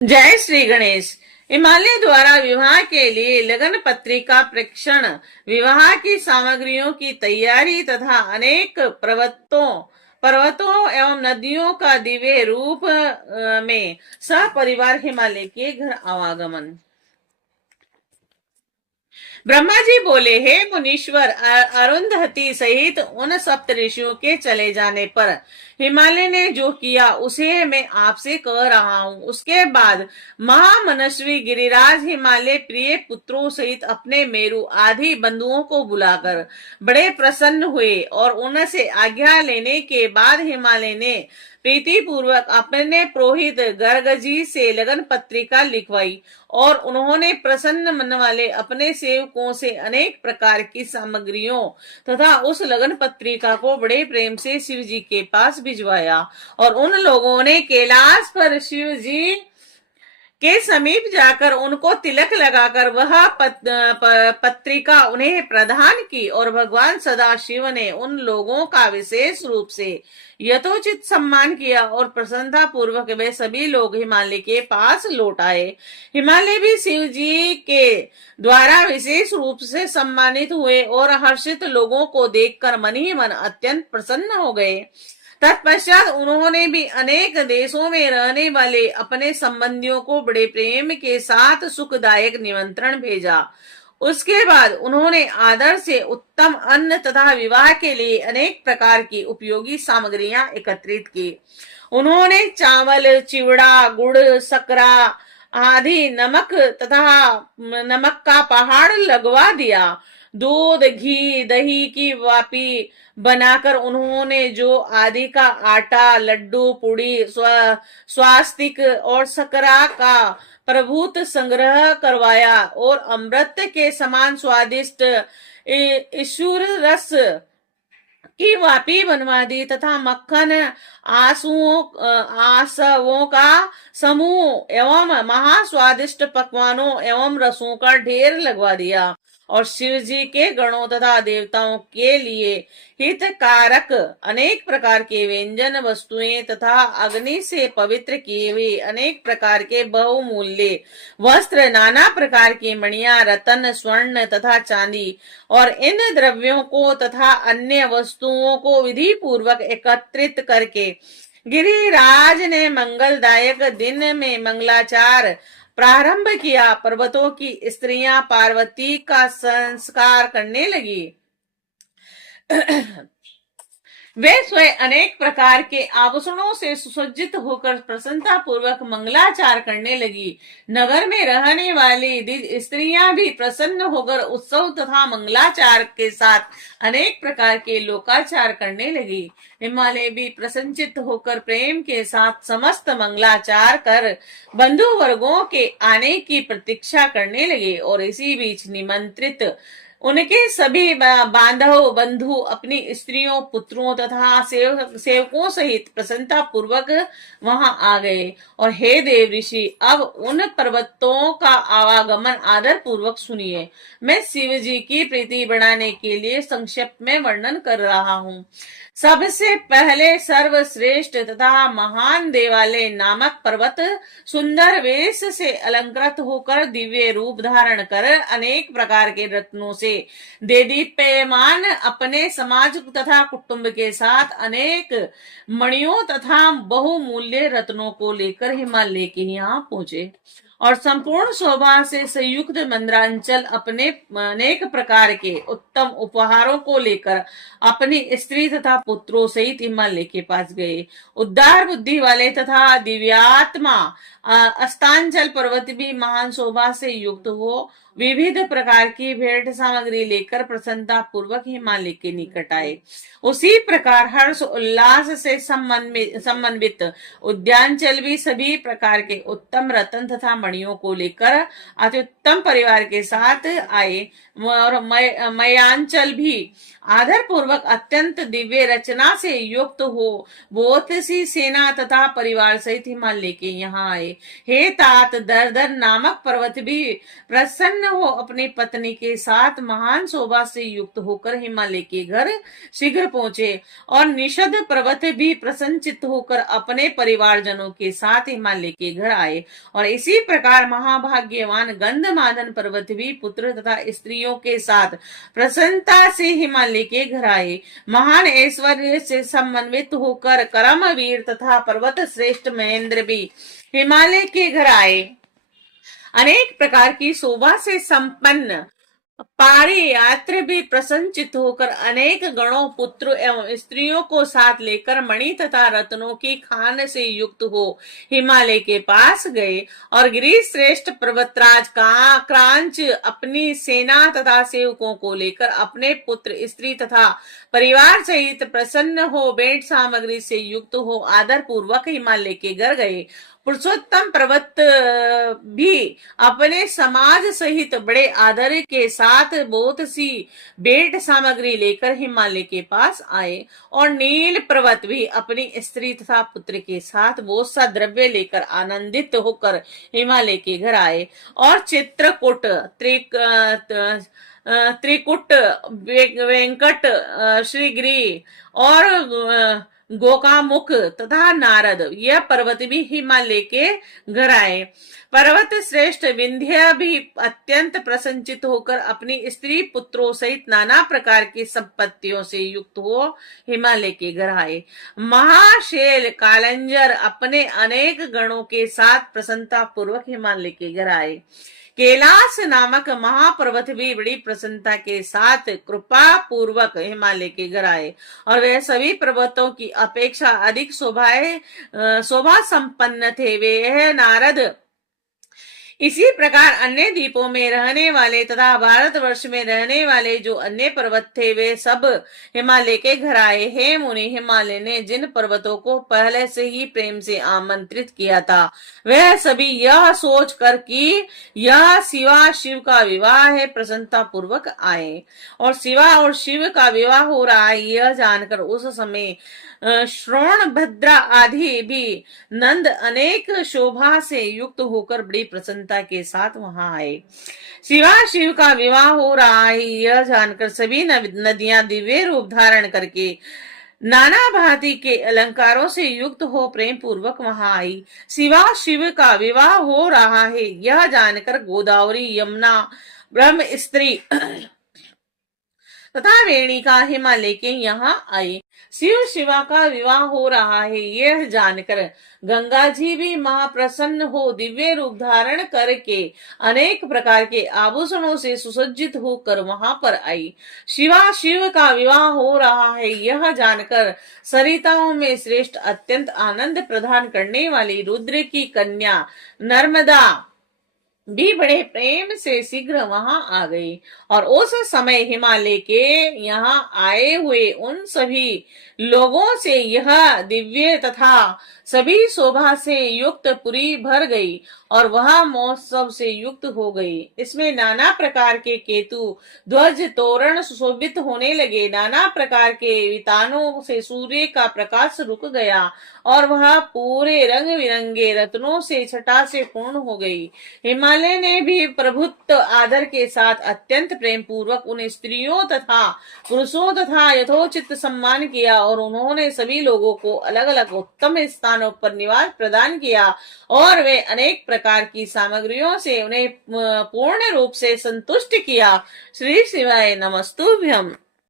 जय श्री गणेश। हिमालय द्वारा विवाह के लिए लगन पत्रिका प्रेक्षण, विवाह की सामग्रियों की तैयारी तथा अनेक पर्वतों एवं नदियों का दिव्य रूप में सपरिवार हिमालय के घर आवागमन। ब्रह्मा जी बोले, हे मुनीश्वर, अरुंधति सहित उन सप्त ऋषियों के चले जाने पर हिमालय ने जो किया उसे मैं आपसे कह रहा हूँ। उसके बाद महामनस्वी गिरिराज हिमालय प्रिय पुत्रों सहित अपने मेरु आदि बंधुओं को बुलाकर बड़े प्रसन्न हुए और उनसे आज्ञा लेने के बाद हिमालय ने प्रीति पूर्वक अपने पुरोहित गर्ग जी से लगन पत्रिका लिखवाई और उन्होंने प्रसन्न मन वाले अपने सेवकों से अनेक प्रकार की सामग्रियों तथा उस लगन पत्रिका को बड़े प्रेम से शिव जी के पास भिजवाया। और उन लोगों ने कैलाश पर शिव जी के समीप जाकर उनको तिलक लगाकर वह पत्रिका उन्हें प्रदान की और भगवान सदाशिव ने उन लोगों का विशेष रूप से यथोचित सम्मान किया और प्रसन्नता पूर्वक वे सभी लोग हिमालय के पास लौट आए। हिमालय भी शिव जी के द्वारा विशेष रूप से सम्मानित हुए और हर्षित लोगों को देखकर मन ही मन अत्यंत प्रसन्न हो गए। तत्पश्चात उन्होंने भी अनेक देशों में रहने वाले अपने संबंधियों को बड़े प्रेम के साथ सुखदायक निमंत्रण भेजा। उसके बाद उन्होंने आदर से उत्तम अन्न तथा विवाह के लिए अनेक प्रकार की उपयोगी सामग्रियां एकत्रित की। उन्होंने चावल, चिवड़ा, गुड़, सकरा आदि नमक का पहाड़ लगवा दिया। दूध, घी, दही की वापी बनाकर उन्होंने जो आदि का आटा, लड्डू, पुड़ी, स्वास्तिक और सकरा का प्रभुत संग्रह करवाया और अमृत के समान स्वादिष्ट ईश्वर रस की वापी बनवा दी तथा मक्खन, आसवों का समूह एवं महास्वादिष्ट पकवानों एवं रसों का ढेर लगवा दिया और शिव जी के गणों तथा देवताओं के लिए हितकारक अनेक प्रकार के व्यंजन वस्तुएं तथा अग्नि से पवित्र किए हुए अनेक प्रकार के बहुमूल्य वस्त्र, नाना प्रकार की मणियां, रतन, स्वर्ण तथा चांदी और इन द्रव्यों को तथा अन्य वस्तुओं को विधि पूर्वक एकत्रित करके गिरिराज ने मंगलदायक दिन में मंगलाचार प्रारंभ किया। पर्वतों की स्त्रियां पार्वती का संस्कार करने लगी। वे स्वयं अनेक प्रकार के आभूषणों से सुसज्जित होकर प्रसन्नता पूर्वक मंगलाचार करने लगी। नगर में रहने वाली स्त्रियां भी प्रसन्न होकर उत्सव तथा मंगलाचार के साथ अनेक प्रकार के लोकाचार करने लगी। हिमालय भी प्रसन्नचित्त होकर प्रेम के साथ समस्त मंगलाचार कर बंधु वर्गों के आने की प्रतीक्षा करने लगे और इसी बीच निमंत्रित उनके सभी बांधव बंधु अपनी स्त्रियों, पुत्रों तथा सेवकों सहित प्रसन्नता पूर्वक वहां आ गए। और हे देव ऋषि, अब उन पर्वतों का आवागमन आदर पूर्वक सुनिए। मैं शिव जी की प्रीति बढ़ाने के लिए संक्षेप में वर्णन कर रहा हूँ। सबसे पहले सर्वश्रेष्ठ तथा महान देवालय नामक पर्वत सुंदर वेश से अलंकृत होकर दिव्य रूप धारण कर अनेक प्रकार के रत्नों से देदीप्यमान अपने समाज तथा कुटुंब के साथ अनेक मणियों तथा बहुमूल्य रत्नों को लेकर हिमालय के यहाँ पहुंचे और संपूर्ण शोभा से संयुक्त मंद्रांचल अपने अनेक प्रकार के उत्तम उपहारों को लेकर अपनी स्त्री तथा पुत्रों सहित हिमालय के पास गए। उदार बुद्धि वाले तथा दिव्यात्मा अस्तांचल पर्वत भी महान शोभा से युक्त हो विविध प्रकार की भेंट सामग्री लेकर प्रसन्नता पूर्वक हिमालय के निकट आए। उसी प्रकार हर्ष उल्लास से संबंधित उद्यानचल भी सभी प्रकार के उत्तम रत्न तथा मणियों को लेकर अत्युत्तम परिवार के साथ आए और मयांचल भी आदर पूर्वक अत्यंत दिव्य रचना से युक्त हो बहुत सी सेना तथा परिवार सहित हिमालय के यहाँ आए। हे तात, दरदर नामक पर्वत भी प्रसन्न हो अपनी पत्नी के साथ महान शोभा से युक्त होकर हिमालय के घर शीघ्र पहुंचे, और निषद पर्वत भी प्रसन्नचित्त होकर अपने परिवारजनों के साथ हिमालय के घर आए। और इसी प्रकार महाभाग्यवान गंधमादन पर्वत भी पुत्र तथा स्त्रियों के साथ प्रसन्नता से हिमालय के घर आए। महान ऐश्वर्य से समन्वित होकर कर्मवीर तथा पर्वत श्रेष्ठ महेंद्र भी हिमालय के घर आए। अनेक प्रकार की शोभा से संपन्न पारी यात्री भी प्रसन्नचित होकर अनेक गणों, पुत्र एवं स्त्रियों को साथ लेकर मणि तथा रत्नों की खान से युक्त हो हिमालय के पास गए। और गिरीश श्रेष्ठ पर्वतराज का क्रांच अपनी सेना तथा सेवकों को लेकर अपने पुत्र, स्त्री तथा परिवार सहित प्रसन्न हो भेंट सामग्री से युक्त हो आदर पूर्वक हिमालय के घर गए। पुरुषोत्तम पर्वत भी अपने समाज सहित बड़े आदर के साथ बहुत सी भेंट सामग्री लेकर हिमालय के पास आए। और नील पर्वत भी अपनी स्त्री तथा पुत्र के साथ बहुत सा द्रव्य लेकर आनंदित होकर हिमालय के घर आए। और चित्रकूट, त्रिकुट, वेंकट, श्रीगिरी और गोकामुख तथा नारद, यह पर्वत भी हिमालय के घर आए। पर्वत श्रेष्ठ विंध्य भी अत्यंत प्रसन्नचित होकर अपनी स्त्री पुत्रों सहित नाना प्रकार की संपत्तियों से युक्त हो हिमालय के घर आए। महाशैल कालंजर अपने अनेक गणों के साथ प्रसन्नता पूर्वक हिमालय के घर आए। कैलाश नामक महापर्वत भी बड़ी प्रसन्नता के साथ कृपा पूर्वक हिमालय के घर आए, और वह सभी पर्वतों की अपेक्षा अधिक शोभा संपन्न थे। वे नारद इसी प्रकार अन्य द्वीपों में रहने वाले तथा भारतवर्ष में रहने वाले जो अन्य पर्वत थे वे सब हिमालय के घर आए। हे मुनि, हिमालय ने जिन पर्वतों को पहले से ही प्रेम से आमंत्रित किया था वह सभी यह सोच कर कि यह शिवा शिव का विवाह है प्रसन्नता पूर्वक आए। और शिवा और शिव का विवाह हो रहा है यह जानकर उस समय श्रोण भद्रा आदि भी नंद अनेक शोभा से युक्त होकर बड़ी प्रसन्नता के साथ वहां आए। शिवा शिव का विवाह हो रहा है यह जानकर सभी नदियां दिव्य रूप धारण करके नाना भांति के अलंकारों से युक्त हो प्रेम पूर्वक वहां आई। शिवा शिव का विवाह हो रहा है यह जानकर गोदावरी, यमुना, ब्रह्म स्त्री तथा वेणिका हिमालय के यहाँ आई। शिव शिवा का विवाह हो रहा है यह जानकर गंगा जी भी महाप्रसन्न हो दिव्य रूप धारण करके अनेक प्रकार के आभूषणों से सुसज्जित होकर वहां पर आई। शिवा शिव का विवाह हो रहा है यह जानकर सरिताओं में श्रेष्ठ अत्यंत आनंद प्रदान करने वाली रुद्र की कन्या नर्मदा भी बड़े प्रेम से शीघ्र वहां आ गई। और उस समय हिमालय के यहाँ आए हुए उन सभी लोगों से यह दिव्य तथा सभी शोभा से युक्त पुरी भर गई और वह महोत्सव से युक्त हो गई। इसमें नाना प्रकार के केतु, ध्वज, तोरण सुशोभित होने लगे। नाना प्रकार के वितानों से सूर्य का प्रकाश रुक गया और वह पूरे रंग बिरंगे रत्नों से छटा से पूर्ण हो गई। हिमालय ने भी प्रभुत्व आदर के साथ अत्यंत प्रेम पूर्वक उन स्त्रियों तथा पुरुषों तथा यथोचित सम्मान किया और उन्होंने सभी लोगों को अलग अलग उत्तम स्थानों पर निवास प्रदान किया और वे अनेक प्रकार की सामग्रियों से उन्हें पूर्ण रूप से संतुष्ट किया। श्री शिवाय नमस्तुभ्यम।